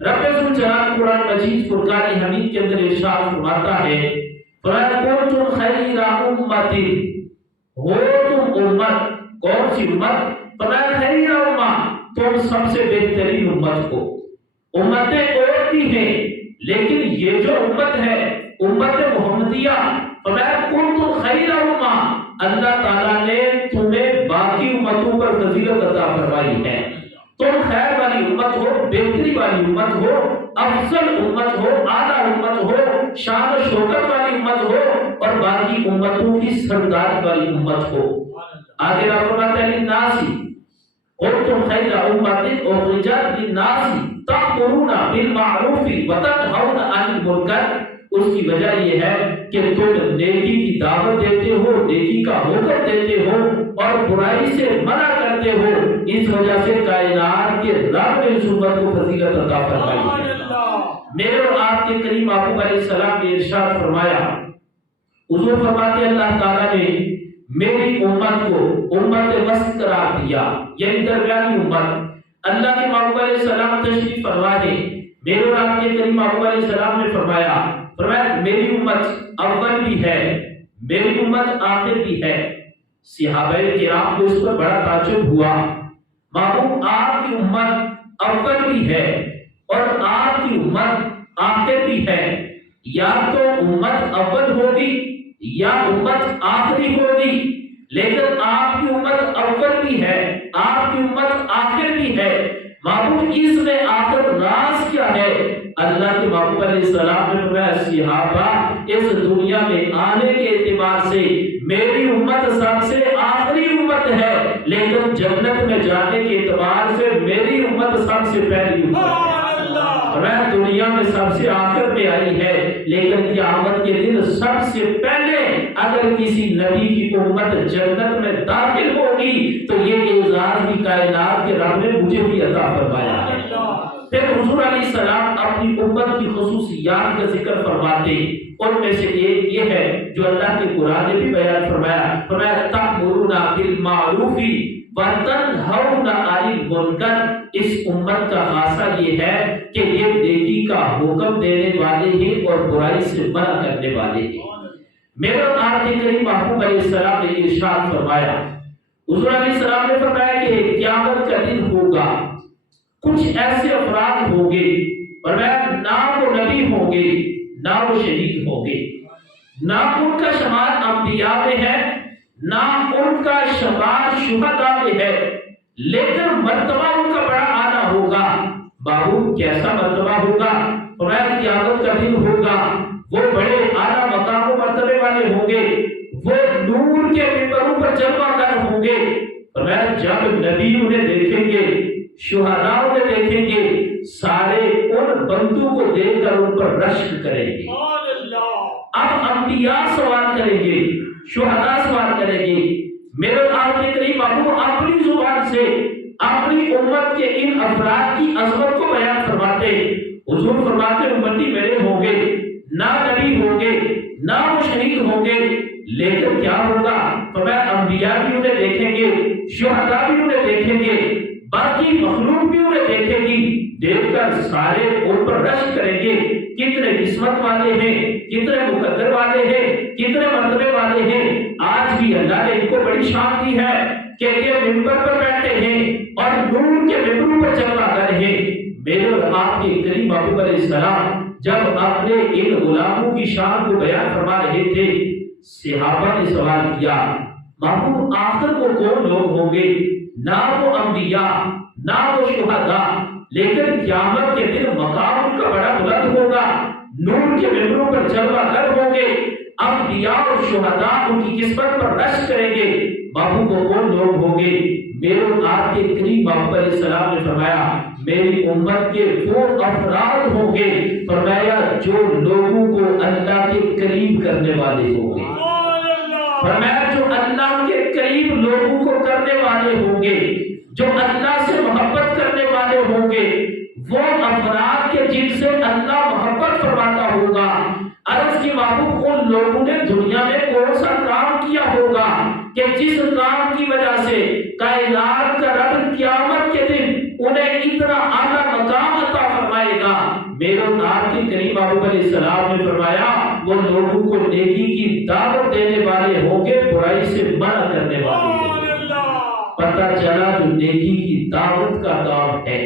رب ذوالجلال قرآن مجید فرقان حمید کے اندر ارشاد فرماتا ہے، فرمایا کنتم خیر امت، ہو تم امت، کون سی امت؟ فرمایا خیر امت، تم سب سے بہترین امت ہو۔ امتیں اور بھی ہیں لیکن یہ جو امت ہے امت محمدیہ، فرمایا کنتم خیر امت، اللہ تعالیٰ نے تمہیں باقی امتوں پر فضیلت عطا فرمائی ہے، تم خیر والی امت ہو، بہتری والی امت ہو، افضل امت ہو، اعلیٰ امت ہو، شان و شوکت والی امت ہو، اور باقی امتوں کی سردار والی امت ہو۔ آگے فرماتا ہے للناس کنتم خیر امت اخرجت للناس تأمرون بالمعروف وتنہون عن المنکر، اس کی وجہ یہ ہے کہ تم نیکی کی دعوت دیتے ہو، نیکی کا حکم دیتے ہو اور برائی سے منع کرتے ہو، اس وجہ سے کائنات کے رب نے اس امت کو فضیلت عطا فرمائی ہے۔ میرے اور آپ کے کریم محبوب علیہ السلام نے ارشاد فرمایا، حضور فرماتے ہیں اللہ تعالیٰ نے میری امت کو امت وسط قرار دیا، یعنی درمیانی امت۔ اللہ کے محبوب علیہ السلام تشریف فرما ہے، میرے اور آپ کے کریم محبوب علیہ السلام نے فرمایا میری امت اول بھی ہے، میری امت آخر بھی ہے۔ صحابہ کرام کو اس پر بڑا تعجب ہوا، محبوب آپ کی امت اول بھی ہے اور آپ کی امت آخر بھی ہے، یا تو امت اول ہوگی یا امت آخری ہوگی، لیکن آپ کی امت اول بھی ہے، آپ کی امت آخر بھی ہے، محبوب اس میں آخر راز کیا ہے؟ اللہ کے محبوب علیہ السلام نے فرمایا صحابہ اس دنیا میں آنے کے اعتبار سے میری امت سب سے آخری امت ہے، لیکن جنت میں جانے کے اعتبار سے میری امت سب سے پہلی امت ہے۔ دنیا میں سب سے آخر میں آئی ہے، لیکن قیامت کے دن سب سے پہلے اگر کسی نبی کی امت جنت میں داخل ہوگی تو یہ اعزاز بھی کائنات کے رب نے مجھے بھی عطا فرمایا ہے۔ پھر حضور علیہ السلام اپنی امت کی خصوصیات کا ذکر فرماتے، ان میں سے ایک یہ ہے جو اللہ کے قرآن نے بھی بیان فرمایا تأمرون بالمعروف وتنہون عن المنکر۔ اس امت کا خاصہ یہ ہے کہ یہ نیکی کا حکم دینے والے ہیں اور برائی سے منع کرنے والے ہیں۔ میرے اور آپ کے کریم محبوب علیہ السلام نے ارشاد فرمایا، حضور علیہ السلام نے فرمایا کہ قیامت کا دن ہوگا، کچھ ایسے افراد ہوں گے اور نہ وہ نبی ہوں گے نہ وہ شہید ہوں گے، نہ ان کا شمار انبیاء میں ہے نہ ان کا شمار شہداء میں ہے، لیکن مرتبہ ان کا بڑا اعلیٰ ہوگا۔ بابو کیسا مرتبہ ہوگا؟ فرمایا قیامت کا دن ہوگا، وہ بڑے اعلیٰ مقام و مرتبے والے ہوں گے، وہ نور کے منبروں پر جلوہ گر ہوں گے۔ فرمایا جب نبی انہیں دیکھیں گے، شہداء انہیں دیکھیں گے، سارے ان بندوں کو دیکھ کر ان پر رشک کریں گے۔ اب انبیاء سوال کریں گے، شہداء سوال کریں گے۔ میرے آپ کے قریب ابو اپنی زبان سے اپنی امت کے ان افراد کی عظمت کو بیان فرماتے، حضور فرماتے امتی میرے ہوں گے، نہ نبی ہوں گے نہ وہ شہید ہوں گے، لیکن کیا ہوگا؟ فرمایا انبیاء بھی انہیں دیکھیں گے، شہداء بھی انہیں دیکھیں گے، باقی مخلوق بھی انہیں دیکھے گی، دیکھ کر سارے ان پر رشک کریں گے، کتنے قسمت والے ہیں، کتنے مقدر والے ہیں، کتنے مرتبے والے ہیں۔ آج بھی اللہ نے ان کو بڑی شان دی ہے کہ یہ منبر پر بیٹھے ہیں اور نور کے منبروں پر جلوہ گر ہیں۔ میرے اور آپ کے کریم محبوب علیہ السلام جب اپنے ان غلاموں کی شان کو بیان فرما رہے تھے، صحابہ نے سوال کیا محبوب آخر کو کون لوگ ہوں گے؟ نہ وہ انبیاء نہ وہ شہداء، لیکن قیامت کے دن مقام ان کا بڑا بلند ہوگا، نور کے منبروں پر جلوہ گر ہوں گے، انبیاء اور شہداء ان کی قسمت پر رشک کریں گے، محبوب کو کون لوگ ہوں گے؟ میرے آپ کے قریب محبوب علیہ السلام نے فرمایا میری امت کے وہ افراد ہوں گے، فرمایا جو لوگوں کو اللہ کے قریب کرنے والے ہوں گے، فرمایا جو اللہ کے قریب لوگوں کو کرنے والے ہوں گے، جو اللہ سے محبت کرنے والے ہوں گے، وہ افراد کے جن سے اللہ محبت فرماتا ہوگا۔ عرض کی محبوب ان لوگوں نے دنیا میں کون سا کام کیا ہوگا کہ جس کام کی وجہ سے کائنات کا رب قیامت کے دن انہیں اتنا اعلیٰ مقام عطا فرمائے گا؟ میرے آپ کے کریم محبوب علیہ السلام نے فرمایا وہ لوگوں کو نیکی کی دعوت دینے والے ہوں گے، برائی سے منع کرنے والے ہوں گے۔ پتہ چلا جو نیکی کی دعوت کا کام ہے،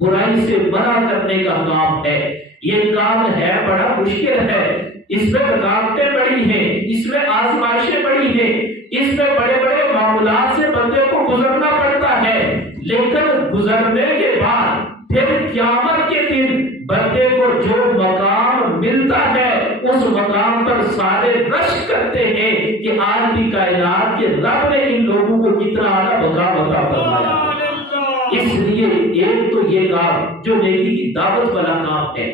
برائی سے منع کرنے کا کام ہے، یہ کام ہے بڑا مشکل ہے، اس میں رکاوٹیں بڑی ہیں، اس میں آزمائشیں بڑی ہیں، اس میں بڑے بڑے معاملات سے بندے کو گزرنا پڑتا ہے، لیکن گزرنے کے بعد پھر قیامت کے دن بندے کو جو مقام ملتا ہے اس مقام پر سارے رش کرتے ہیں کہ آج بھی کائنات کے رب نے ان لوگوں کو کتنا اعلیٰ مقام عطا فرمایا۔ اس لیے ایک تو یہ کام جو نیکی کی دعوت والا کام ہے،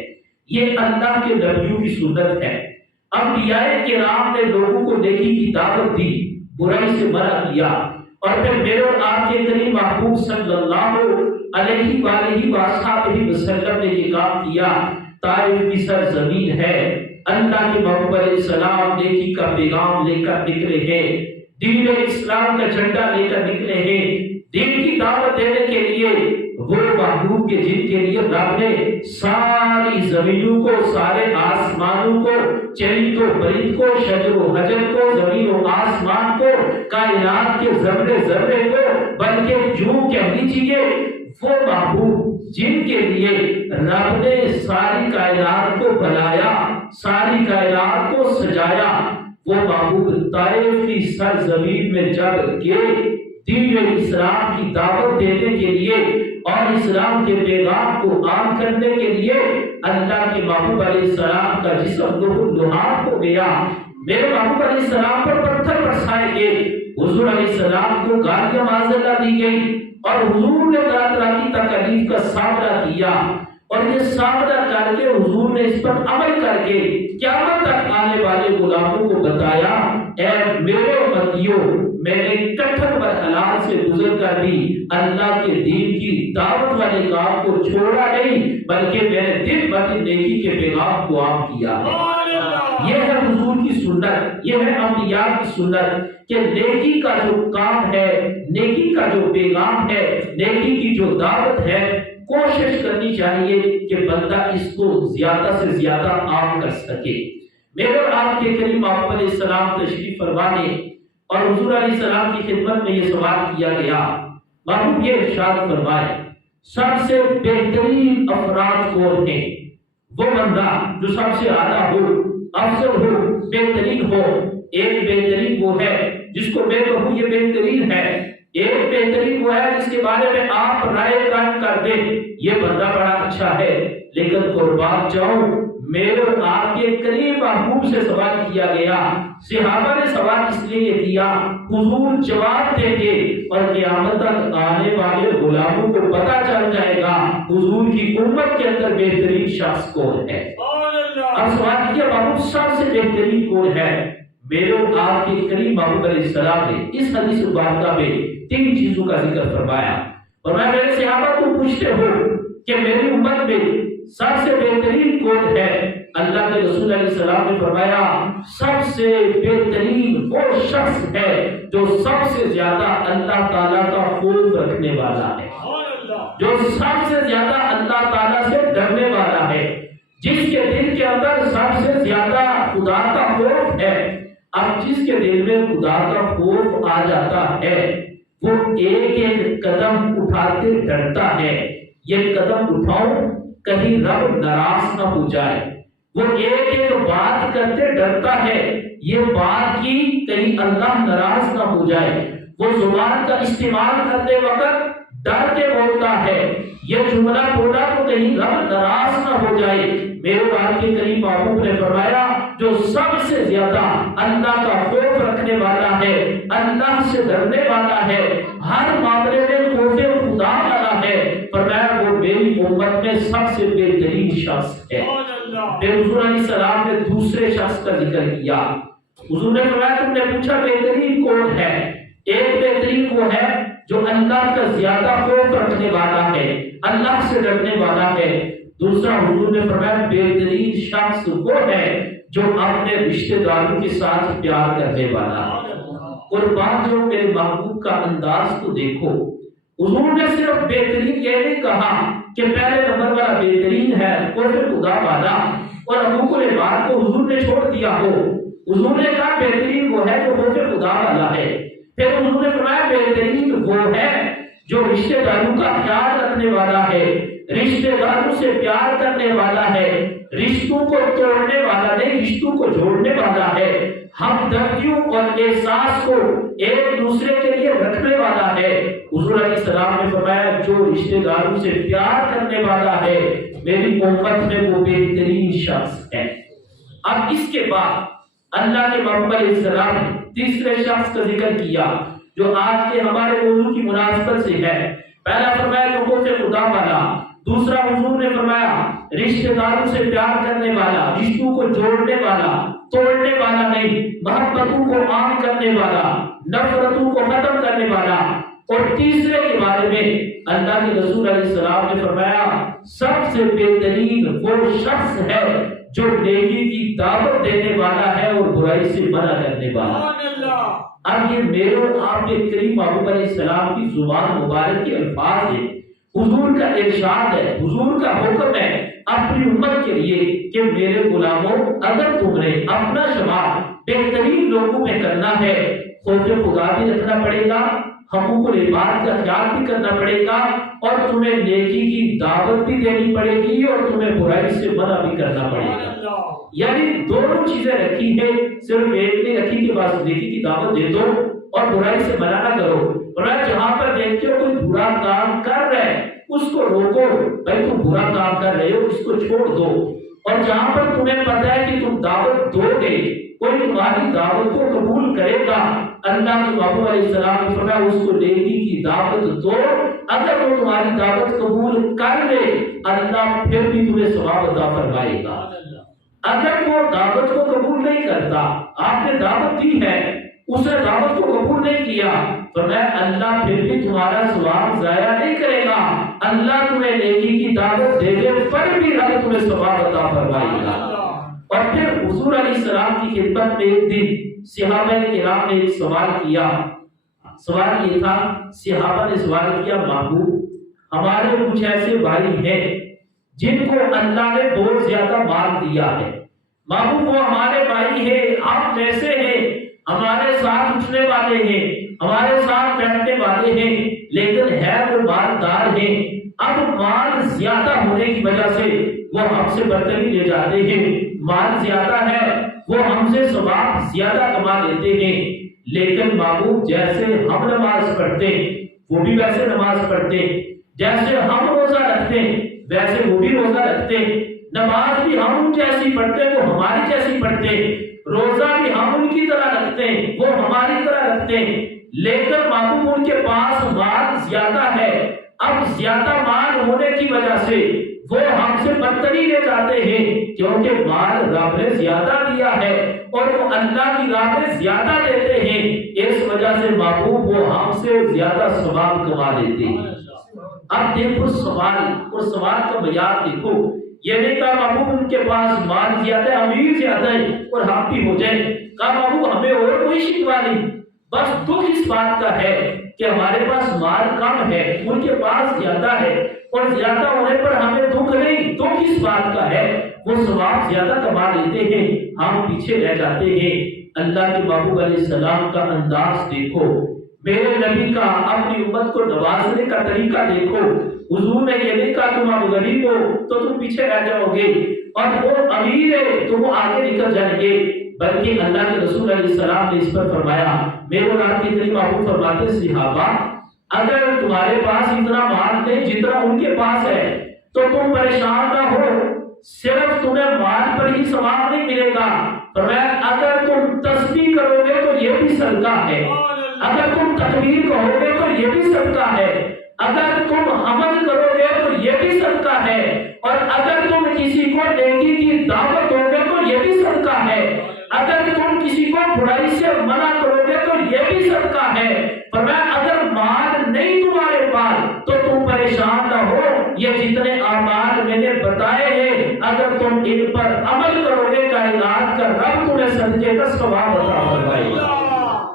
یہ اللہ کے نبیوں کی سنت ہے۔ انبیاء کرام نے لوگوں کو نیکی کی دعوت دی، برائی سے منع کیا، اور پھر میرے اور آپ کے کریم محبوب صلی اللہ علیہ وآلہ وسلم نے یہ کام کیا۔ طائف کی سرزمین ہے، اللہ کے محبوب علیہ السلام نیکی کا پیغام لے کر نکلے ہیں، دین اسلام کا جھنڈا لے کر نکلے ہیں، دین کی دعوت دینے کے لیے وہ محبوب کے جن کے لیے رب نے ساری زمینوں کو، سارے آسمانوں کو، چرند و پرند کو، شجر و حجر کو، زمین و آسمان کو، کائنات کے ذرے ذرے کو، بلکہ یوں کہہ لیجیے وہ محبوب جن کے لیے رب نے ساری کائنات کو بنایا، ساری کائنات کو سجایا، وہ محبوب طائف کی سرزمین میں جب گئے دین اسلام کی دعوت دینے کے لیے اور اسلام کے پیغام کو عام کرنے کے لیے، اللہ کے محبوب علیہ السلام کا جسم لہاب ہو گیا، میرے محبوب علیہ السلام پر پتھر برسائے گئے، حضور علیہ السلام کو گالیاں معاذ اللہ دی گئی، اور حضور نے طرح طرح کی تکالیف کا سامنا کیا، اور یہ سامنا کر کے حضور نے اس پر عمل کر کے قیامت تک آنے والے غلاموں کو بتایا، اے میرے امتیوں، میں نے کٹھن مرحلات سے گزر کر بھی اللہ کے دین کی دعوت والے کام کو چھوڑا نہیں، بلکہ میں نے دن بدن نیکی کے پیغام کو عام کیا ہے۔ یہ ہے حضور کی سنت، یہ ہے انبیاء کی سنت کہ نیکی کا جو کام ہے، نیکی کا جو پیغام ہے، نیکی کی جو دعوت ہے، کوشش کرنی چاہیے کہ بندہ اس کو زیادہ سے زیادہ عام کر سکے۔ میرے اور آپ کے کریم محمد علیہ السلام تشریف فرمانے اور حضور علیہ السلام کی خدمت میں یہ سوال کیا گیا، محبوب یہ ارشاد فرمائے سب سے بہترین افراد کون ہیں؟ وہ بندہ جو سب سے اعلیٰ ہو، افضل ہو، بہترین ہو۔ ایک بہترین وہ ہے جس کو میں کہوں یہ بہترین ہے، ایک بہترین وہ ہے جس کے بارے میں آپ رائے قائم کر دیں یہ بندہ بڑا اچھا ہے، لیکن قربان جاؤں میرے اور آپ کے قریب محبوب سے سوال کیا گیا، صحابہ نے سوال اس لیے کیا حضور جواب دیں گے اور قیامت تک آنے والے غلاموں کو پتہ چل جائے گا حضور کی امت کے اندر بہترین شخص کون ہے۔ اب سوال کیا محبوب سب سے بہترین کون ہے؟ میرے اور آپ کے قریب محبوب علیہ السلام نے اس حدیث مبارکہ میں 3 چیزوں کا ذکر فرمایا، اور میں میرے صحابہ کو پوچھتے ہو کہ میری امت میں سب سے بہترین کون ہے؟ اللہ کے رسول علیہ السلام نے فرمایا سب سے بہترین وہ شخص ہے جو سب سے زیادہ اللہ تعالیٰ کا خوف رکھنے والا ہے، جو سب سے زیادہ اللہ تعالیٰ سے ڈرنے والا ہے، جس کے دل کے اندر سب سے زیادہ خدا کا خوف ہے۔ اب جس کے دل میں خدا کا خوف آ جاتا ہے وہ ایک ایک قدم اٹھاتے ڈرتا ہے، یہ قدم اٹھاؤں کہیں رب ناراض نہ ہو جائے، وہ ایک ایک بات کرتے ڈرتا ہے یہ بات کی کہیں اللہ ناراض نہ ہو جائے، وہ زبان کا استعمال کرتے وقت ڈر کے بولتا ہے یہ جملہ بولا تو کہیں رب ناراض نہ ہو جائے۔ میرے بات کے قریب محبوب نے فرمایا جو سب سے زیادہ اللہ کا خوف رکھنے والا ہے، اللہ سے ڈرنے والا ہے، ہر معاملے میں خوف خدا والا ہے، فرمایا وہ میری امت میں سب سے بہترین شخص ہے۔ پھر حضور علیہ السلام نے دوسرے شخص کا ذکر کیا، حضور نے فرمایا تم نے پوچھا بہترین کون ہے؟ ایک بہترین وہ ہے جو اللہ کا زیادہ خوف رکھنے والا ہے، اللہ سے ڈرنے والا ہے۔ دوسرا حضور نے فرمایا بہترین شخص وہ ہے جو اپنے رشتہ داروں کے ساتھ پیار کرنے والا ہے۔ قربان جو میرے محبوب کا انداز کو دیکھو، حضور نے صرف بہترین یہ نہیں کہا کہ پہلے نمبر والا بہترین ہے خوف خدا والا اور حقوق العباد کو حضور نے چھوڑ دیا ہو. حضور نے کہا بہترین وہ ہے جو خوف خدا والا ہے. پھر حضور نے فرمایا بہترین وہ ہے جو رشتہ داروں کا خیال رکھنے والا ہے, رشتہ داروں سے پیار کرنے والا ہے, رشتوں کو توڑنے والا نہیں رشتوں کو جوڑنے والا ہے, ہمدردیوں اور احساس کو ایک دوسرے کے لیے رکھنے والا ہے. حضور علیہ السلام نے فرمایا جو رشتہ داروں سے پیار کرنے والا ہے میری امت میں وہ بہترین شخص ہے. اب اس کے بعد اللہ کے محبوب علیہ السلام نے تیسرے شخص کا ذکر کیا جو آج کے ہمارے موضوع کی مناسبت سے ہے. پہلا فرمایا جو خوف خدا والا, دوسرا حضور نے فرمایا رشتہ داروں سے پیار کرنے والا, رشتوں کو جوڑنے والا, توڑنے والا نہیں, محبتوں کو عام کرنے والا, نفرتوں کو ختم کرنے والا. اور تیسرے کے بارے میں اللہ کے رسول علیہ السلام نے فرمایا سب سے بہترین وہ شخص ہے جو نیکی کی دعوت دینے والا ہے اور برائی سے منع کرنے والا. اب یہ میرے اور آپ کے کریم محبوب علیہ السلام کی زبان مبارک کے الفاظ ہیں, حضور کا ارشاد ہے, حضور کا حکم ہے اپنی امت کے لیے کہ میرے غلاموں اگر تم نے اپنا شمار بہترین لوگوں میں کرنا ہے خوف خدا بھی رکھنا پڑے گا, حقوق العباد کا خیال بھی کرنا پڑے گا اور تمہیں نیکی کی دعوت بھی دینی پڑے گی اور تمہیں برائی سے منع بھی کرنا پڑے گا. یعنی دونوں چیزیں رکھی ہے, صرف ایک نہیں رکھی کہ بس نیکی کی دعوت دے دو اور برائی سے منع نہ کرو. اور جہاں پر دیکھتے ہو کوئی برا کام کر رہا ہے اس کو روکو, بھائی تم برا کام کر رہے ہو اس کو چھوڑ دو. اور جہاں پر تمہیں پتہ ہے کہ تم دعوت دو گے کوئی تمہاری دعوت کو قبول کرے گا, اللہ کے محبوب علیہ السلام نے فرمایا اس کو نیکی کی دعوت دو, اگر وہ تمہاری دعوت قبول کر لے اللہ پھر بھی تمہیں ثواب عطا فرمائے گا. اگر وہ دعوت کو قبول نہیں کرتا, آپ نے دعوت دی ہے اس نے دعوت کو قبول نہیں کیا, فرمایا اللہ پھر بھی تمہارا ثواب ضائع نہیں کرے گا, اللہ تمہیں نیکی کی دعوت دینے پر بھی اللہ تمہیں ثواب عطا فرمائے گا. اور پھر حضور علیہ السلام کی خدمت میں ایک دن صحابہ کرام نے ایک سوال کیا. سوال یہ تھا, صحابہ نے سوال کیا محبوب ہمارے کچھ ایسے بھائی ہیں جن کو اللہ نے بہت زیادہ مال دیا ہے, محبوب وہ ہمارے بھائی ہیں, آپ جیسے ہیں, ہمارے ساتھ اٹھنے والے ہیں, ہمارے ساتھ بیٹھنے والے ہیں, لیکن ہے وہ مالدار ہیں. اب مال زیادہ ہونے کی وجہ سے وہ ہم سے برتری لے جاتے ہیں, مال زیادہ ہے وہ ہم سے ثواب زیادہ کما لیتے ہیں, لیکن محبوب جیسے ہم نماز پڑھتے وہ بھی ویسے نماز پڑھتے, جیسے ہم روزہ رکھتے ویسے وہ بھی روزہ رکھتے, نماز بھی ہم ان جیسی پڑھتے وہ ہماری جیسی پڑھتے, روزہ بھی ہم ان کی طرح رکھتے وہ ہماری طرح رکھتے, لیکن محبوب ان کے پاس مال زیادہ ہے. اب زیادہ مال ہونے کی وجہ سے وہ ہم سے برتری لے جاتے ہیں کیونکہ مال رب نے زیادہ دیا ہے اور وہ اللہ کی راہ میں زیادہ دیتے ہیں, اس وجہ سے محبوب وہ ہم سے زیادہ ثواب کما لیتے ہیں. اب دیکھو سوال اور سوال کا معیار دیکھو, یہ نہیں کہا محبوب ان کے پاس مال زیادہ ہے امیر زیادہ ہے اور ہم بھی ہو جائیں, کہا محبوب ہمیں اور کوئی شکوہ نہیں, بس دکھ اس بات کا ہے کہ ہمارے پاس مال کم ہے ان کے پاس زیادہ ہے اور زیادہ ہونے پر ہمیں دکھ نہیں, دکھ اس بات کا ہے وہ ثواب زیادہ کما لیتے ہیں ہم پیچھے رہ جاتے ہیں. اللہ کے محبوب علیہ السلام کا انداز دیکھو, میرے نبی کا اپنی امت کو نوازنے کا طریقہ دیکھو. حضور نے یہ نہیں کہا تم اب غریب ہو تو تم پیچھے رہ جاؤ گے اور وہ امیر ہے تو وہ آگے نکل جائیں گے, بلکہ اللہ کے رسول علیہ السلام نے اس پر فرمایا, میرے اور آپ کی کریم محبوب فرماتے صحابہ اگر تمہارے پاس اتنا مال نہیں جتنا ان کے پاس ہے تو تم پریشان نہ ہو, صرف تمہیں مال پر ہی ثواب نہیں ملے گا, فرمایا اگر تم تسبیح کرو گے تو یہ بھی صدقہ ہے, اگر تم تکبیر کہو گے تو یہ بھی صدقہ ہے, اگر تم حمد کرو گے تو یہ بھی صدقہ ہے, اور اگر تم کسی کو نیکی کی دعوت دو گے تو یہ بھی صدقہ ہے, اگر تم کسی کو برائی سے منع کرو گے تو یہ بھی صدقہ ہے. فرمایا اگر مال نہیں تمہارے پاس تو تم پریشان نہ ہو, یہ جتنے اعمال میں نے بتائے ہیں اگر تم ان پر عمل کرو گے کائنات کا رب تمہیں صدقے کا ثواب عطا فرمائے گا.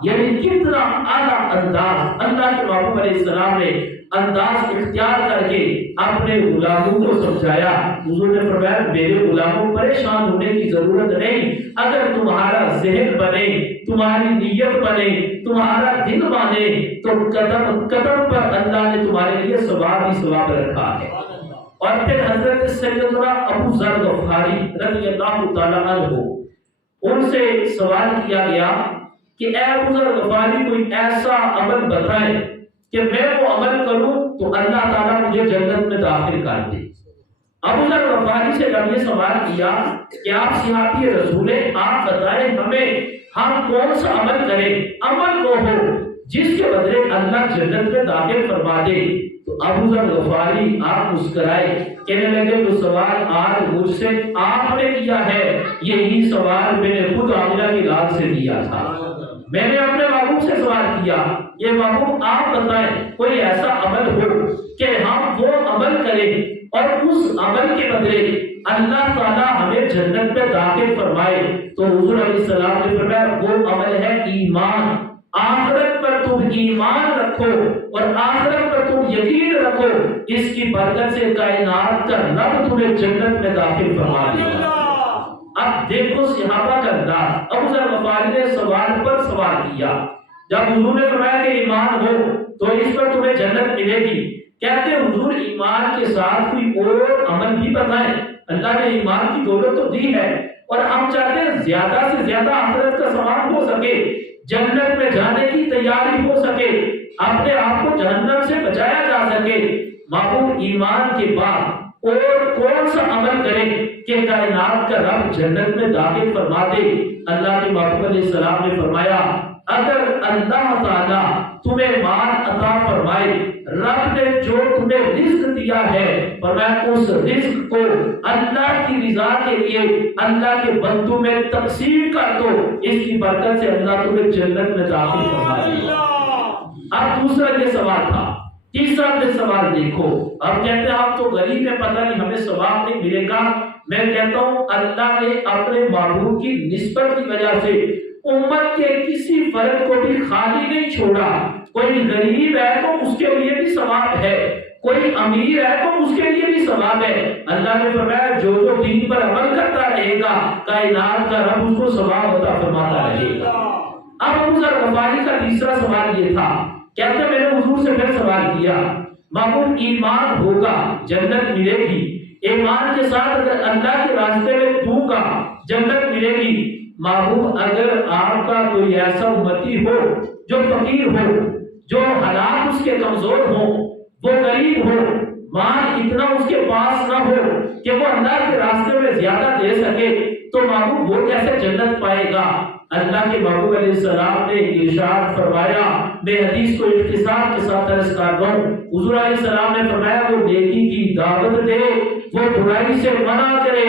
یعنی کتنا اعلیٰ انداز اللہ کے محبوب علیہ السلام نے انداز اختیار کر کے اپنے غلاموں کو سمجھایا۔ حضور نے فرمایا میرے غلاموں پریشان ہونے کی ضرورت نہیں، اگر تمہارا ذہن بنے، تمہاری نیت بنے، تمہارا دل مانے تو قدم قدم پر اللہ نے تمہارے لیے ثواب ہی ثواب رکھا ہے۔ اور پھر حضرت سیدنا ابو ذر غفاری رضی اللہ تعالیٰ عنہ ان سے سوال کیا گیا کہ اے ابو ذر غفاری کوئی ایسا عمل بتائیں کہ میں وہ عمل کروں تو اللہ تعالیٰ مجھے جنت میں داخل کر دے۔ ابو ذر غفاری سے جب یہ سوال کیا کہ آپ صحابی رسول ہیں، آپ بتائیں ہمیں ہم کون سا عمل کریں، عمل وہ ہو جس کے بدلے اللہ جنت میں داخل فرما دے۔ تو ابو ذر غفاری آپ مسکرائے، کہنے لگے وہ سوال آج مجھ سے آپ نے کیا ہے، یہی سوال میں نے خود آمنہ کی لال سے دیا تھا۔ میں نے اپنے محبوب سے سوال کیا، یہ محبوب آپ بتائیں کوئی ایسا عمل ہو کہ ہم وہ عمل کریں اور اس عمل کے بدلے اللہ تعالیٰ ہمیں جنت میں داخل فرمائے۔ تو حضور علیہ السلام نے فرمایا وہ عمل ہے ایمان، آخرت پر تم ایمان رکھو اور آخرت پر تم یقین رکھو، اس کی برکت سے کائنات کا رب تمہیں جنت میں داخل فرما دے گا۔ اب دیکھو صحابہ کا انداز، ابو ذر غفاری نے سوال پر سوال کیا، جب حضور نے فرمایا کہ ایمان ہو تو اس پر تمہیں جنت ملے گی، کہتے حضور ایمان کے ساتھ کوئی اور عمل بھی بتائیں، اللہ نے ایمان کی دولت تو دی ہے اور ہم چاہتے ہیں زیادہ سے زیادہ آخرت کا ثواب ہو سکے، جنت میں جانے کی تیاری ہو سکے، اپنے آپ کو جہنم سے بچایا جا سکے۔ محبوب ایمان کے بعد اور کون سا عمل کریں کہ کائنات کا رب جنت میں داخل فرما دے؟ اللہ کے محبوب علیہ السلام نے فرمایا اگر اللہ تعالیٰ تمہیں مال عطا فرمائے، رب نے جو تمہیں رزق دیا ہے، فرمایا اس رزق کو اللہ کی رضا کے لیے اللہ کے بندوں میں تقسیم کر دو، اس کی برکت سے اللہ تمہیں جنت میں داخل فرما دے گا۔ اب دوسرا یہ سوال تھا، تیسرا پھر سوال دیکھو، اب کہتے ہیں آپ تو غریب ہیں، پتہ نہیں ہمیں ثواب نہیں ملے گا۔ میں کہتا ہوں اللہ نے اپنے محبوب کی نسبت کی وجہ سے امت کے کسی فرد کو بھی خالی نہیں چھوڑا۔ کوئی غریب ہے تو اس کے لیے بھی ثواب ہے، کوئی امیر ہے تو اس کے لیے بھی ثواب ہے۔ اللہ نے فرمایا جو جو دین پر عمل کرتا رہے گا کائنات کا رب اس کو ثواب عطا فرماتا رہے گا۔ اب ابو ذر غفاری کا تیسرا سوال یہ تھا، کہتے میں نے حضور سے پھر سوال کیا، محبوب ایمان ہوگا جنت ملے گی، ایمان کے ساتھ اگر اللہ کے راستے میں دوں گا جنت ملے گی۔ محبوب اگر آپ کا کوئی ایسا امتی ہو جو فقیر ہو، جو حالات اس کے کمزور ہوں، وہ غریب ہو، مال اتنا اس کے پاس نہ ہو کہ وہ اللہ کے راستے میں زیادہ دے سکے، تو محبوب وہ کیسے جنت پائے گا؟ اللہ کے محبوب علیہ السلام نے ارشاد فرمایا، میں حدیث کو اختصار کے ساتھ عرض کر رہا ہوں، حضور علیہ السلام نے فرمایا وہ نیکی کی دعوت دے، وہ برائی سے منع کرے،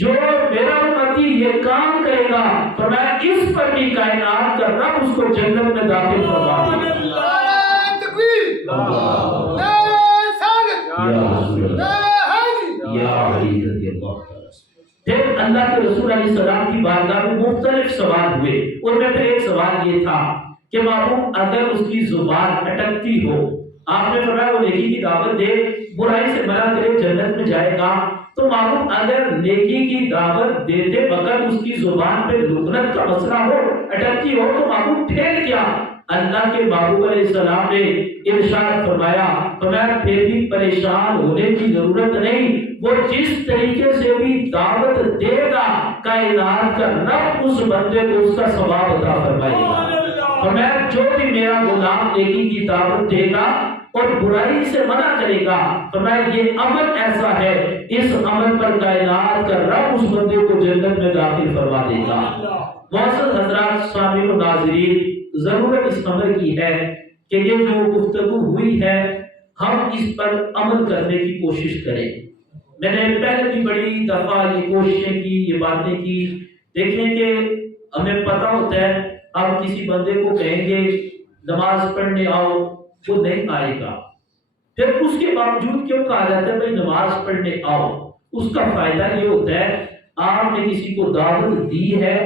جو میرا امتی یہ کام کرے گا فرمایا اس پر بھی کائنات کا رب اس کو جنت میں داخل فرما دے گا۔ پھر اللہ کے رسول علیہ السلام کی بارگاہ میں مختلف سوال ہوئے، ان میں پھر ایک سوال یہ تھا کہ محبوب اگر اس کی زبان اٹکتی ہو، آپ نے فرمایا وہ نیکی کی دعوت دے، برائی سے منع کرے، جنت میں جائے گا، تو محبوب اگر نیکی کی دعوت دیتے مگر اس کی زبان پہ لکنت کا مسئلہ ہو، اٹکتی ہو، تو محبوب پھر کیا؟ اللہ کے محبوب علیہ السلام نے ارشاد فرمایا پھر بھی پریشان ہونے کی ضرورت نہیں، وہ جس طریقے سے بھی دعوت دے گا کائنات کا رب اس بندے کو اس کا ثواب عطا فرمائے گا۔ جو بھی میرا غلام نیکی کی دعوت دے گا اور برائی سے منع کرے گا، یہ عمل ایسا ہے اس عمل پر کائنات کا رب اس بندے کو جنت میں داخل فرما دے گا۔ معزز حضرات، سامعین و ناظرین، ضرورت اس عمل کی ہے کہ یہ جو گفتگو ہوئی ہے ہم اس پر عمل کرنے کی کوشش کریں۔ میں نے پہلے بھی بڑی دفعہ یہ کوششیں کی، یہ باتیں کی، دیکھیں کہ ہمیں پتہ ہوتا ہے آپ کسی بندے کو کہیں گے نماز پڑھنے آؤ، وہ نہیں آئے گا، پھر اس کے باوجود کیوں کہا جاتا ہے بھائی نماز پڑھنے آؤ؟ اس کا فائدہ یہ ہوتا ہے آپ نے کسی کو دعوت دی ہے،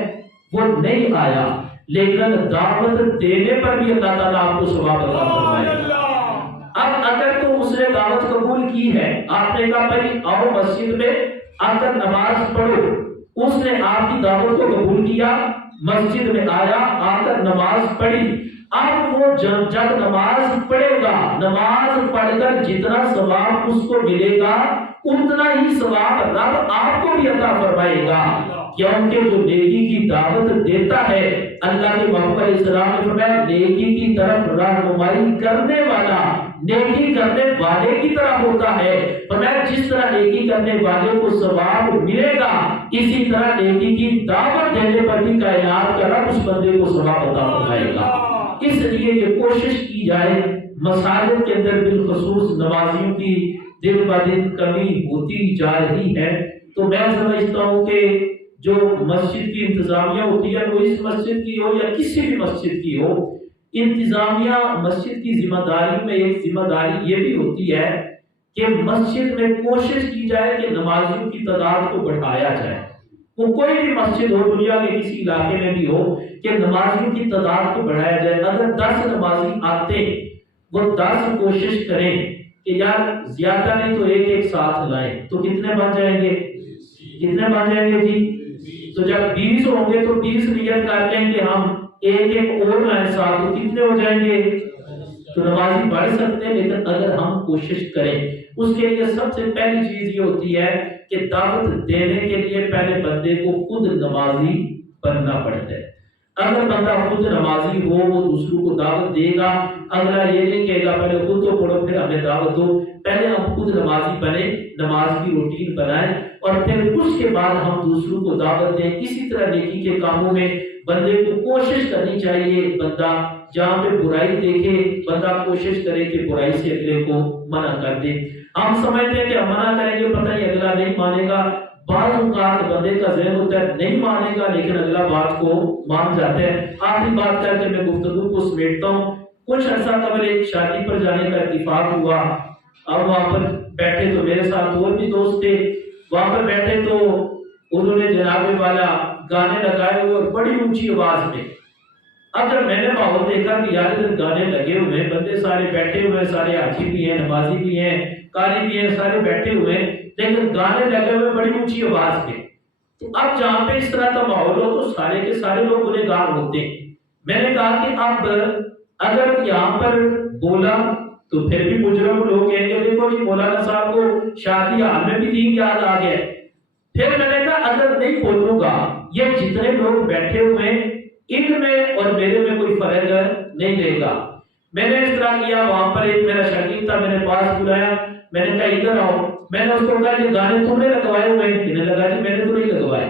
وہ نہیں آیا، لیکن دعوت دینے پر بھی اللہ تعالیٰ آپ کو ثواب عطا فرمائے گا۔ اب اگر تو اس نے دعوت قبول کی ہے، آپ نے کہا بھائی آؤ مسجد میں آ کر نماز پڑھو، اس نے آپ کی دعوت کو قبول کیا، مسجد میں آیا، آ کر نماز پڑھی، اب وہ جب نماز پڑھے گا، نماز پڑھ کر جتنا ثواب اس کو ملے گا اتنا ہی ثواب رب آپ کو بھی عطا فرمائے گا، کیونکہ جو نیکی کی دعوت دیتا ہے، اللہ کے محبوب علیہ السلام نے فرمایا نیکی کی طرف رہنمائی کرنے والا نیکی کرنے والے کی طرح ہوتا ہے، فرمایا جس طرح نیکی کرنے والے کو ثواب ملے گا اسی طرح نیکی کی دعوت دینے پر بھی کائنات کا رب اس بندے کو ثواب عطا فرمائے گا۔ اس لیے یہ کوشش کی جائے، مساجد کے اندر بالخصوص نمازیوں کی دن بہ دن کمی ہوتی جا رہی ہے، تو میں سمجھتا ہوں کہ جو مسجد کی انتظامیہ ہوتی ہے وہ اس مسجد کی ہو یا کسی بھی مسجد کی ہو، انتظامیہ مسجد کی ذمہ داری میں ایک ذمہ داری یہ بھی ہوتی ہے کہ مسجد میں کوشش کی جائے کہ نمازیوں کی تعداد کو بڑھایا جائے، وہ کوئی بھی مسجد ہو دنیا کے کسی علاقے میں بھی ہو کہ نمازیوں کی تعداد کو بڑھایا جائے۔ اگر 10 نمازی آتے وہ 10 کوشش کریں کہ یار زیادہ نہیں تو ایک ساتھ لائیں، تو کتنے بن جائیں گے؟ کتنے بن جائیں گے جی؟ تو جب 20 ہوں گے تو 20 نیت کر لیں کہ ہم ایک اور لائیں ساتھ، تو کتنے ہو جائیں گے؟ تو نمازی بڑھ سکتے ہیں، لیکن اگر ہم کوشش کریں، اس کے لیے سب سے پہلی چیز یہ ہوتی ہے کہ دعوت دینے کے لیے پہلے بندے کو خود نمازی بننا پڑتا ہے۔ اگر بندہ خود نمازی ہو وہ دوسروں کو دعوت دے گا، اگلا یہ نہیں کہے گا پہلے خود تو پڑھو پھر ہمیں دعوت دو، پہلے ہم خود نمازی بنے، نماز کی روٹین بنائیں اور پھر اس کے بعد ہم دوسروں کو دعوت دیں۔ اسی طرح نیکی کے کاموں میں بندے کو کوشش کرنی چاہیے، بندہ جہاں پہ برائی دیکھے بندہ کوشش کرے کہ برائی سے اگلے کو منع کر دے۔ ہم سمجھتے ہیں کہ ہم منع کریں گے پتہ نہیں اگلا نہیں مانے گا، بعض اوقات بندے کا ذہن ہوتا ہے نہیں مانے گا لیکن اگلا بات کو مان جاتا ہے۔ آخری بات کر کے میں گفتگو کو سمیٹتا ہوں۔ کچھ عرصہ قبل ایک شادی پر جانے کا اتفاق ہوا، اب وہاں پر بیٹھے تو میرے ساتھ اور بھی دوست تھے، وہاں پر بیٹھے تو انہوں نے جناب والا گانے لگائے ہوئے اور بڑی اونچی آواز میں۔ اب جب میں نے ماحول دیکھا کہ یار ادھر گانے لگے ہوئے ہیں، بندے سارے بیٹھے ہوئے، سارے حاجی بھی ہیں، نمازی بھی ہیں، قاری بھی ہیں، سارے بیٹھے ہوئے ہیں، لیکن گانے لگے ہوئے بڑی اونچی آواز میں، تو اب جہاں پہ اس طرح کا ماحول ہو تو سارے کے سارے لوگ گنہگار ہوتے ہیں۔ میں نے کہا کہ اب اگر یہاں پر بولا تو پھر بھی مجرم لوگ کہیں گے دیکھو جی مولانا صاحب کو شادی حال میں بھی دین یاد آ گیا۔ پھر میں نے کہا اگر نہیں بولوں گا، یہ جتنے لوگ بیٹھے ہوئے ہیں ان میں اور میرے میں کوئی فرق نہیں رہے گا۔ میں نے اس طرح کیا، وہاں پر ایک میرا شاگرد تھا، میں نے پاس بلایا، میں نے کہا ادھر آؤ، میں نے اس کو کہا یہ گانے تم نے لگوائے ہوئے ہیں؟ کہنے لگا جی میں نے تو نہیں لگوائے،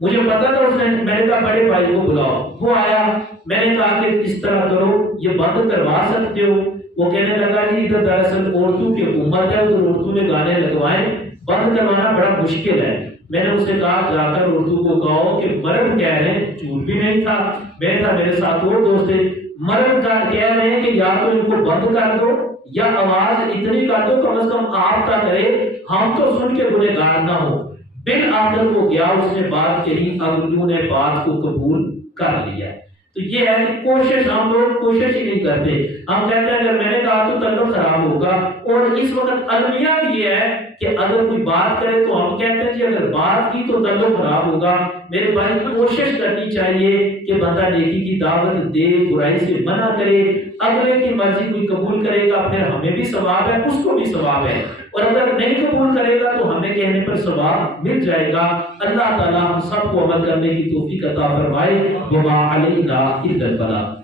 مجھے پتا تھا اس نے۔ میں نے کہا بڑے بھائی کو بلاؤ، وہ آیا، میں نے کہا کہ اس طرح کرو، یہ بند کروا سکتے ہو؟ وہ کہنے لگا جی ادھر دراصل عورتوں کی حکومت ہے تو عورتوں نے گانے لگوائے، بند کروانا بڑا مشکل ہے۔ میں نے اسے کہا جا کر اردو کو کہو کہ مرد کہہ رہے ہیں، جھوٹ بھی نہیں تھا، میں تھا میرے ساتھ اور دوست تھے، مرد کہہ رہے ہیں کہ یا تو ان کو بند کر دو یا آواز اتنی کر دو کم از کم آپ کا کرے، ہم تو سن کے گنہگار نہ ہو۔ بالآخر وہ گیا، اس نے بات کہی، اگلوں نے بات کو قبول کر لیا۔ تو یہ ہے کہ کوشش، ہم لوگ کوشش ہی نہیں کرتے، ہم کہتے ہیں اگر میں نے کہا تو تعلق خراب ہوگا۔ اور اس وقت المیہ بھی یہ ہے کہ اگر کوئی بات کرے تو ہم کہتے ہیں کہ اگر بات کی تو تعلق خراب ہوگا۔ میرے بھائی کوشش کرنی چاہیے کہ بندہ نیکی کی دعوت دے، برائی سے منع کرے، اگلے کی مرضی کوئی قبول کرے گا پھر ہمیں بھی ثواب ہے، اس کو بھی ثواب ہے، اور اگر نہیں قبول کرے گا تو ہمیں کہنے پر ثواب مل جائے گا۔ اللہ تعالی ہم سب کو عمل کرنے کی توفیق عطا فرمائے۔ وما علینا الا البلاغ۔